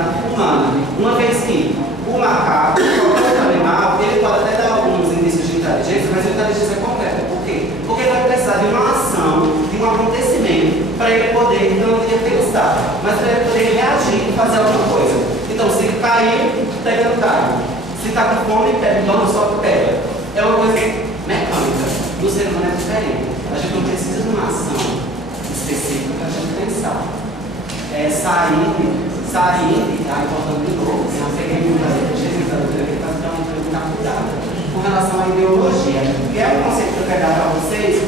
consciência humana, uma vez que o macaco, qualquer outro animal, ele pode até dar alguns indícios de inteligência, mas a inteligência é completa. Por quê? Porque ele vai precisar de uma ação, de um acontecimento, para ele poder, não diria pensar, mas para ele poder reagir e fazer alguma coisa. Então, se cair, pega no carro. Se está com fome, pega, não só pega. É uma coisa mecânica. No ser humano é diferente. A gente não precisa de uma ação específica para a gente pensar. Sair, importando de novo. Eu peguei muito a gente para dar uma pergunta cuidada. Com relação à ideologia, que é um conceito que eu quero dar para vocês,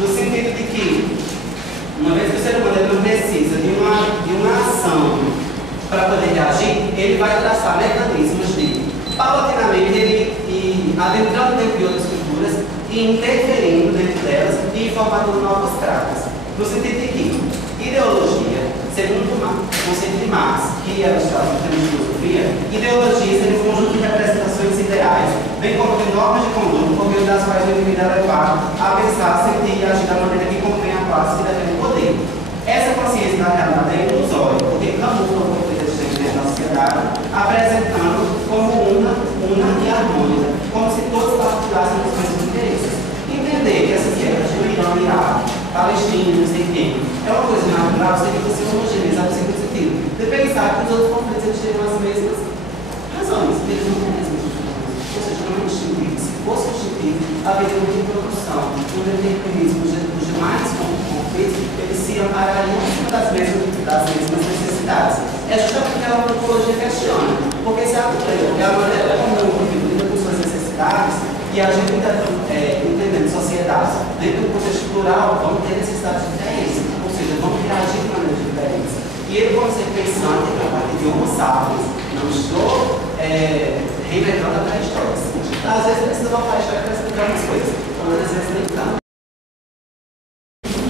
no sentido de que, uma vez que o ser humano não precisa de uma ação para poder reagir, ele vai traçar mecanismos de, paulatinamente, ele ir adentrando dentro de outras culturas e interferindo dentro delas e formando novas práticas. No sentido de que ideologia, segundo o conceito de Marx, que é o estado de filosofia, ideologia seria um conjunto de representações ideais, bem como de normas de conduta, por meio das quais o indivíduo é levado a pensar, sentir e agir da maneira que convém a classe que detém o poder. Essa consciência da realidade é ilusória, porque camufla o conflito existente na sociedade, apresentando como una e harmônica, como se todos partilhassem dos mesmos interesses. Entender que essas guerras de Irã, Iraque, Palestina, não sei quem, é uma coisa natural, você tem que ser homogeneizado no seguinte sentido, de pensar que os outros conflitos eles teriam as mesmas razões, eles não têm as mesmas razões. Ou seja, não é instintivo. Se fosse instintivo, haveria uma reprodução, um determinismo, os demais conflitos, eles se amparariam em cima das mesmas necessidades. É justamente o que a antropologia questiona, porque se a maneira como o indivíduo lida com suas necessidades, e a gente entendendo sociedades dentro do contexto plural, vão ter necessidades diferentes, ou seja, vão reagir de maneiras diferentes. E ele, como ser pensante, a partir de homo sapiens, não estou reinventando a pré-história. Às vezes precisa voltar a história para explicar umas coisas, outras vezes nem tanto.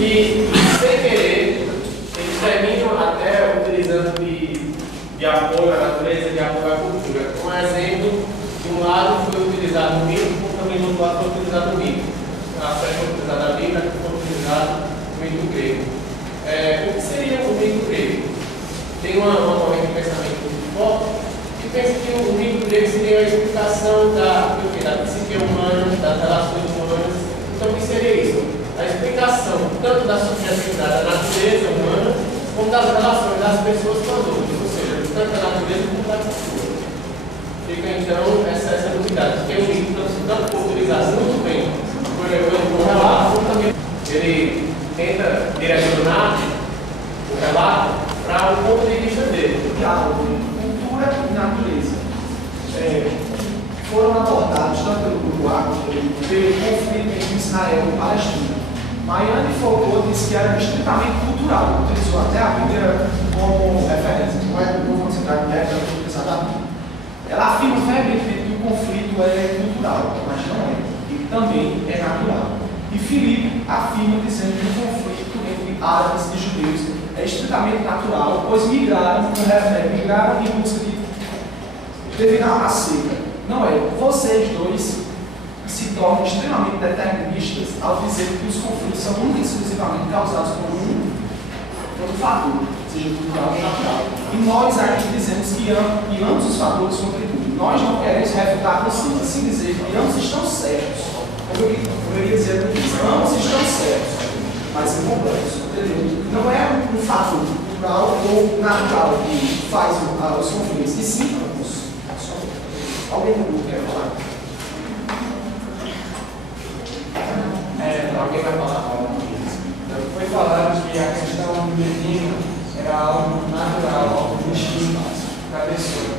E, sem querer, eles terminam até utilizando de apoio à natureza, de apoio à cultura. Um exemplo, de um lado foi utilizado o mito, também do outro lado foi utilizado o mito. A fé foi utilizada a Bíblia, foi utilizado o mito grego. O que seria o mito grego? Tem uma corrente de pensamento muito forte que pensa que o mito grego seria a explicação da psique humana, das relações humanas. Então, o que seria isso? A explicação tanto da subjetividade da natureza humana, como das relações das pessoas com as outras, ou seja, tanto da natureza como da cultura. Fica então essa novidade, porque o mito tanto for utilizado muito bem pelo relato, como também ele tenta direcionar o relato para o ponto de vista dele. Diálogo, cultura e natureza foram abordados tanto pelo grupo Agro, pelo conflito entre Israel e Palestina. Mariana Foucault disse que era estritamente cultural, utilizou até a Bíblia como referência, não é do povo considerado que é utilizada a Bíblia. Ela afirma ferventemente que o conflito é cultural, mas não é. Ele também é natural. E Filipe afirma dizendo que o conflito entre árabes e judeus é estritamente natural, pois migraram em busca de devinar a seca. Não é. Vocês dois se tornam extremamente deterministas ao dizer que os conflitos são única e exclusivamente causados por um fator, seja cultural ou natural. E nós aqui dizemos que ambos os fatores contribuem. Nós não queremos refutar vocês, assim dizer que ambos estão certos. Como eu poderia dizer que ambos estão certos, mas incompletos, entendeu? Não é um fator cultural ou natural que faz os conflitos, e sim ambos. Alguém do grupo quer falar? Alguém vai falar? Foi falado que a questão do divino era algo natural, algo distinto da pessoa.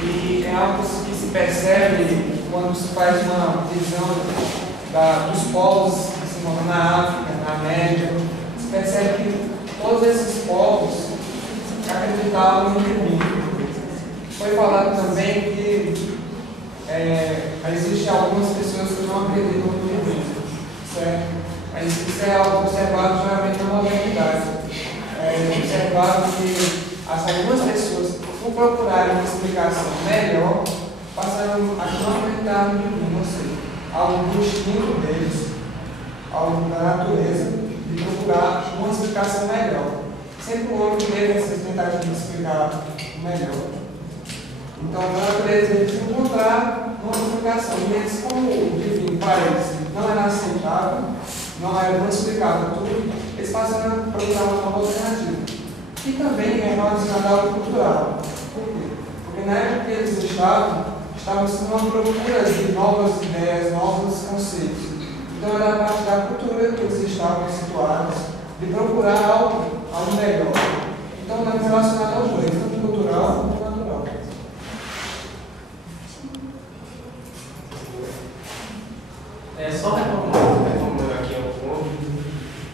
E é algo que se percebe quando se faz uma visão dos povos que se encontram na África, na América. Se percebe que todos esses povos acreditavam no divino. Foi falado também que existem algumas pessoas que não acreditam no divino. Certo? Mas isso é algo observado geralmente na modernidade. É observado que algumas pessoas, por procurarem uma explicação melhor, passaram a não acreditar no divino, ou seja, algo do instinto deles, algo da natureza, de procurar uma explicação melhor. Sempre o homem teve essas tentativas de explicar melhor. Então, a natureza eles encontrar uma unificação. E eles, como o divino para eles não era aceitável, não explicava tudo, eles passaram a procurar uma nova alternativa. E também é relacionado ao cultural. Por quê? Porque na época que eles estavam numa procura de novas ideias, novos conceitos. Então era a parte da cultura que eles estavam situados, de procurar algo melhor. Então não é relacionado aos dois, tanto cultural quanto natural. Só retomando aqui um ponto,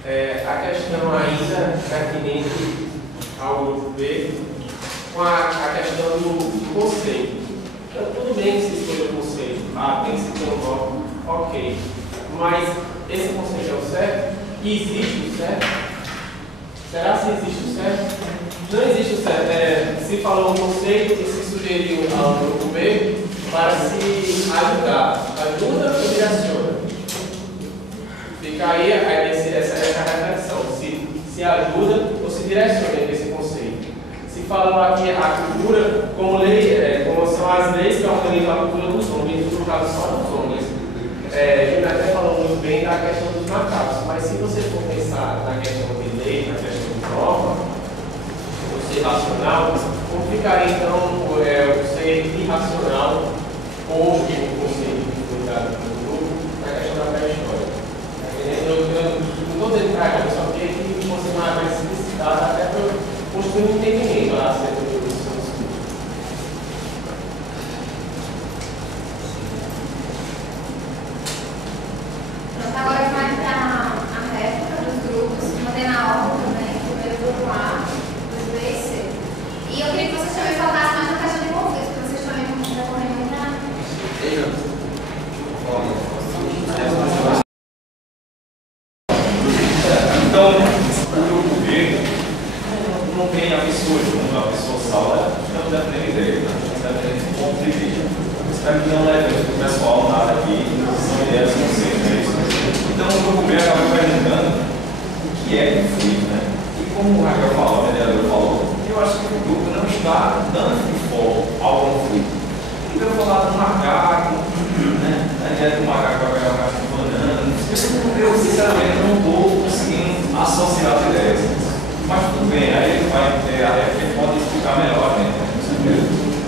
a questão ainda pertinente ao grupo B, com a questão do conceito. Então, tudo bem que se escolha o conceito, tem que se ter um nome, ok. Mas esse conceito é o certo? Existe o certo? Será se existe o certo? Não existe o certo. Se falou um conceito e se sugeriu ao grupo B para se ajudar. Ajuda ou direciona? Fica aí essa reflexão. Se ajuda ou se direciona esse conceito. Se falou aqui a cultura como lei, como são as leis que organizam a cultura dos homens, no caso só dos homens. Júnior até falou muito bem da questão dos macacos, mas se você for pensar na questão de lei, na questão de prova, o ser racional, como ficaria então o ser irracional ou o conceito que foi dado pelo grupo na questão da pré-história? Eu não estou dizendo para ela, eu só queria que fosse mais explicitado até para construir um entendimento acerca do assunto. Agora vai entrar a réplica dos grupos, mandei na ordem também, primeiro grupo A, dos B e C. E eu queria que vocês também falassem mais na caixa de conflito, porque vocês também vão recorrer muito a... Então, o grupo B não tem a pessoa junto, a pessoa salva, não dá para ideia, não dá para um ponto de vista. Espero que não leve o pessoal nada aqui, são ideias conceitos, é isso. Então, o grupo B acaba perguntando o que é conflito, né? E como o Raquel falou, o vereador falou, eu acho que o grupo não está dando foco ao conflito. Então, eu falar do macaco, né? A ideia do macaco vai pegar o macaco de banana. Eu, sinceramente, não estou conseguindo associar as ideias. Mas tudo bem, aí ele pode explicar melhor, né?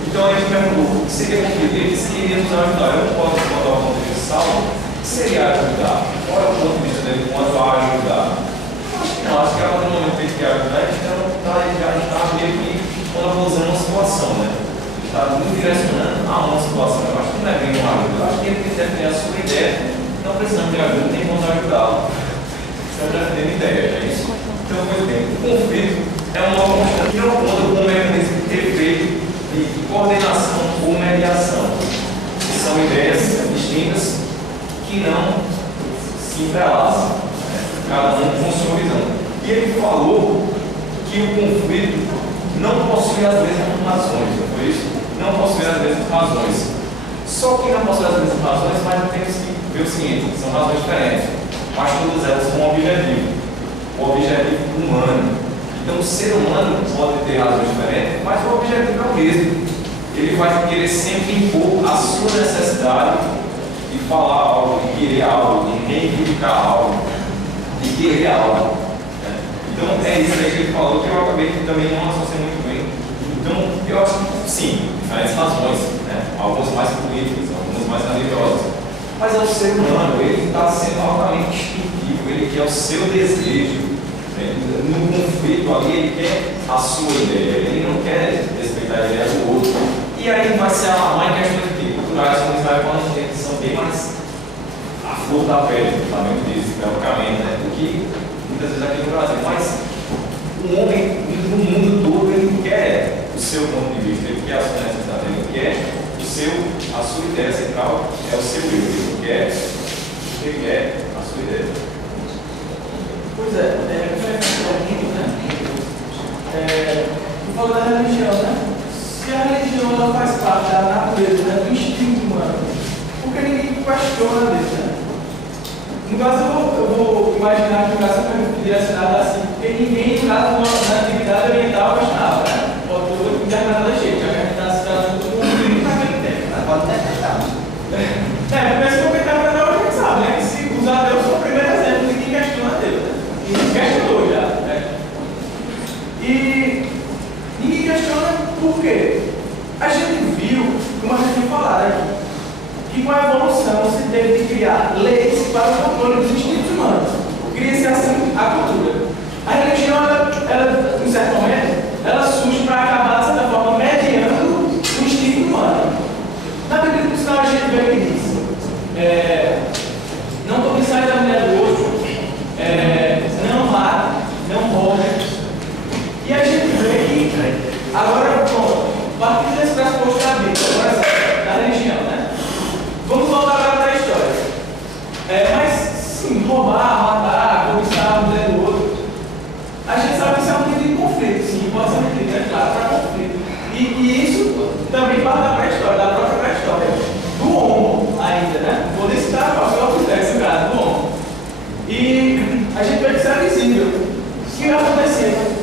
Então, a gente perguntou, o que seria conflito? Ele disse que iria nos ajudar. Eu não posso botar o ponto de vista salvo. O que seria ajudar? Qual é o ponto de vista dele quanto a ajudar? Não, acho que a partir do momento que ele quer ajudar, a gente já está meio que usando uma situação, né? Está muito direcionando a uma situação. Eu acho que não é bem uma ajuda. Eu acho que ele tem que definir a sua ideia. Não precisamos de ajuda, tem como ajudá-lo. Estamos defendendo ideias, é isso? Então, pois bem, o conflito é uma constante que não conta com um mecanismo perfeito de coordenação ou mediação. São ideias distintas que não se entrelaçam, né? Cada um com sua visão. E ele falou que o conflito não possui as mesmas razões, não foi isso? Não possui as mesmas razões. Só que não possui as mesmas razões, mas temos que ver o seguinte, são razões diferentes, mas todas elas com um objetivo, o objetivo humano. Então o ser humano pode ter razões diferentes, mas o objetivo é o mesmo. Ele vai querer sempre impor a sua necessidade de falar algo, de querer algo, de reivindicar algo, de querer algo. Né? Então é isso aí que ele falou, que eu acabei que também não associei muito bem. Então eu acho que sim, diferentes razões, né? Algumas mais políticas, algumas mais religiosas. Mas é o ser humano, ele está sendo altamente instintivo, ele quer o seu desejo. No conflito ali, ele quer a sua ideia, ele não quer respeitar a ideia do outro. E aí vai ser a mãe questão de culturais, como Israel falando, que são bem mais a flor da pele, também diz, teoricamente, né? Do que muitas vezes aqui no Brasil. Mas o homem, no mundo todo, ele quer o seu ponto de vista, ele quer a sua necessidade, ele quer a sua ideia central, é o seu eu, ele quer a sua ideia. Pois é, tu falou da religião, né? Se a religião ela faz parte da natureza, né, do instinto humano, por que ninguém questiona isso, né? No caso, eu vou imaginar que o caso é direcionado assim, porque ninguém na atividade ambiental questionava, né? Pode interpretar A religião, ela, em certo momento, ela surge para acabar, de certa forma, mediando o instinto humano. Na Bíblia, por sinal, a gente vê que diz: não cobiçai da mulher do outro, não mate, não roube. E a gente vê que, agora, bom, partindo desse pressuposto da Bíblia, agora da religião, né? Vamos voltar agora para a história. Mas, sim, roubar, matar, cobiçar a mulher do outro, a gente sabe que isso é um tipo de conflito, sim, pode ser um tipo, né? Claro, para conflito. E isso também parte da pré-história, da própria pré-história, do homo ainda, né? Vou citar qual foi o texto, cara, do homo. E a gente vê que isso é visível. O que acontecia?